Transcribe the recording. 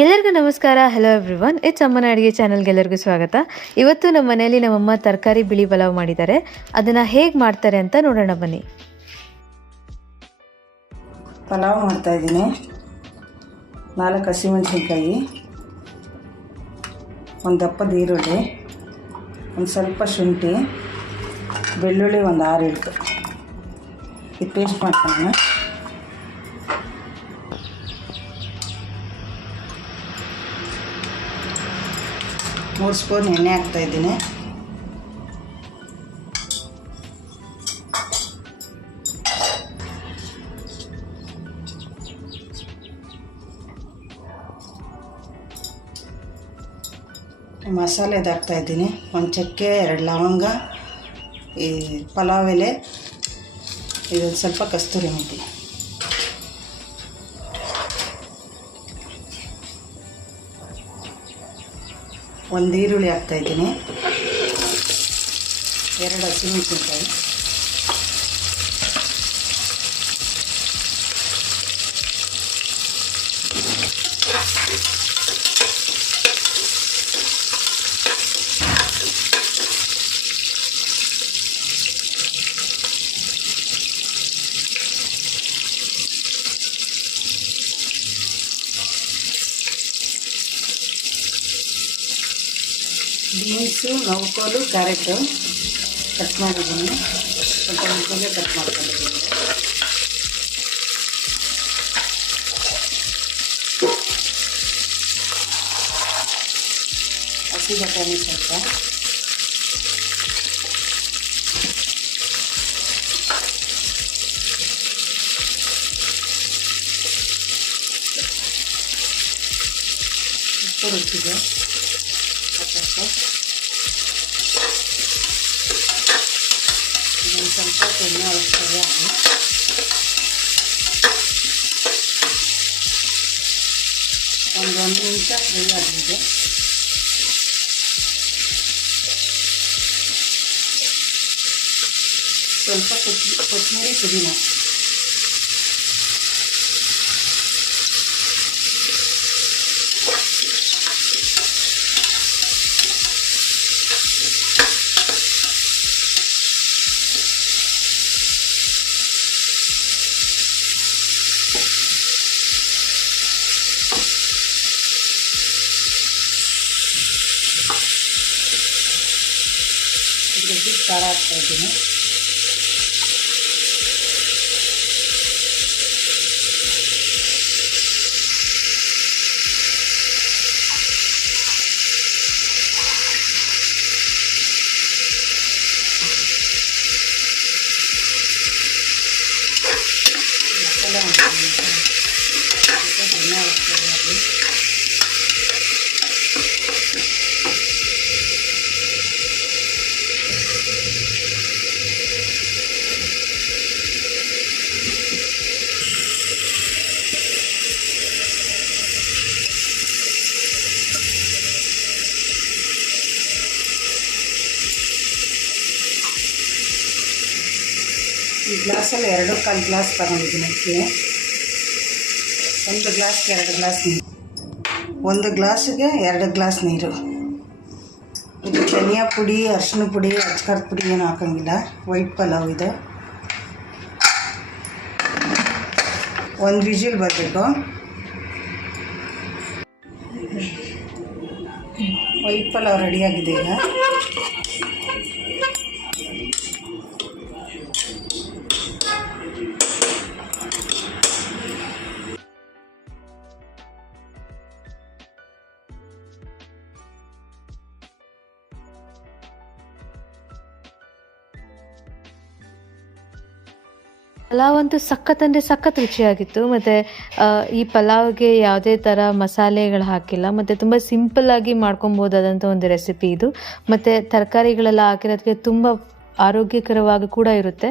ಎಲ್ಲರಿಗೂ ನಮಸ್ಕಾರ. Hello everyone, it's ಅಮ್ಮನ ಅಡುಗೆ ಚಾನಲ್ಗೆ ಎಲ್ಲರಿಗೂ ಸ್ವಾಗತ. ಇವತ್ತು ನಮ್ಮ ಮನೆಯಲ್ಲಿ ನಮ್ಮಮ್ಮ ತರಕಾರಿ ಬಿಳಿ ಪಲಾವ್ ಮಾಡಿದ್ದಾರೆ. ಅದನ್ನು ಹೇಗೆ ಮಾಡ್ತಾರೆ ಅಂತ ನೋಡೋಣ ಬನ್ನಿ. ಪಲಾವ್ ಮಾಡ್ತಾಯಿದ್ದೀನಿ. 4 ಹಸಿಮೆಣಸಿನ್ಕಾಯಿ, ಒಂದು ದಪ್ಪದ ಈರುಳ್ಳಿ, ಒಂದು ಸ್ವಲ್ಪ ಶುಂಠಿ, ಬೆಳ್ಳುಳ್ಳಿ ಒಂದು 6 ಇಡ್ತು. ಇದು ಪೇಸ್ಟ್ ಮಾಡ್ಕೊಳ್ಳೋಣ. ಮೂರು ಸ್ಪೂನ್ ಎಣ್ಣೆ ಹಾಕ್ತಾಯಿದ್ದೀನಿ. ಮಸಾಲೆದು ಹಾಕ್ತಾಯಿದ್ದೀನಿ. ಒಂದು ಚಕ್ಕೆ, 2 ಲವಂಗ, ಈ ಪಲಾವ್ ಎಲೆ, ಇದೊಂದು ಸ್ವಲ್ಪ ಕಸ್ತೂರಿ ಮೆಂತಿ. ಒಂದು ಈರುಳ್ಳಿ ಹಾಕ್ತಾಯಿದ್ದೀನಿ. 2 ಹಸಿಮೆಣಸಿನ್ಕಾಯಿ, ಬೀನ್ಸು, ನೌಕೋಲು, ಕ್ಯಾರೆಟು ಕಟ್ ಮಾಡಿದ್ದೀನಿ. ಸ್ವಲ್ಪ ನೌಕೋಲೆ ಕಟ್ ಮಾಡ್ಕೊಂಡಿದ್ದೀನಿ. ಹಸಿ ಬಟಾಣಿ ಸ್ವಲ್ಪ, ಉಪ್ಪು ರುಚಿಗೆ ಇದೊಂದು ಸ್ವಲ್ಪ ಎಣ್ಣೆ ಹಾಕ್ತೇವೆ. ಒಂದು ನಿಮಿಷ ಫ್ರೈ ಆಗಿದೆ. ಸ್ವಲ್ಪ ಕೊತ್ತಂಬರಿ, ಪುದೀನ, ಇದಕ್ಕೆ ಖಾರ ಹಾಕ್ತಾಯಿದ್ದೀನಿ. ಮಸಾಲೆ ಹಾಕ್ತೀನಿ. ಧನಿಯಾ ಹಾಕ್ತೀನಿ. ಈ ಗ್ಲಾಸಲ್ಲಿ 2 ಗ್ಲಾಸ್ ತಗೊಂಡಿದ್ದೀನಿ ಅಕ್ಕಿ. 1 ಗ್ಲಾಸ್ಗೆ 2 ಗ್ಲಾಸ್ ನೀರು. 1 ಗ್ಲಾಸಿಗೆ 2 ಗ್ಲಾಸ್ ನೀರು. ಇದು ಧನಿಯಾ ಪುಡಿ, ಅರಿಶಿನ ಪುಡಿ, ಅಚ್ಕಾರದ ಪುಡಿ ಏನು ಹಾಕೋಂಗಿಲ್ಲ. ವೈಟ್ ಪಲಾವ್ ಇದು. 1 ವಿಜಿಲ್ ಬರಬೇಕು. ವೈಟ್ ಪಲಾವ್ ರೆಡಿಯಾಗಿದೆ ಈಗ. ಪಲಾವ್ ಅಂತೂ ಸಖತ್ ರುಚಿಯಾಗಿತ್ತು. ಮತ್ತು ಈ ಪಲಾವ್ಗೆ ಯಾವುದೇ ಥರ ಮಸಾಲೆಗಳು ಹಾಕಿಲ್ಲ ಮತ್ತು ತುಂಬ ಸಿಂಪಲ್ಲಾಗಿ ಮಾಡ್ಕೊಬೋದಾದಂಥ ಒಂದು ರೆಸಿಪಿ ಇದು. ಮತ್ತು ತರಕಾರಿಗಳೆಲ್ಲ ಹಾಕಿರೋದಕ್ಕೆ ತುಂಬ ಆರೋಗ್ಯಕರವಾಗಿ ಕೂಡ ಇರುತ್ತೆ.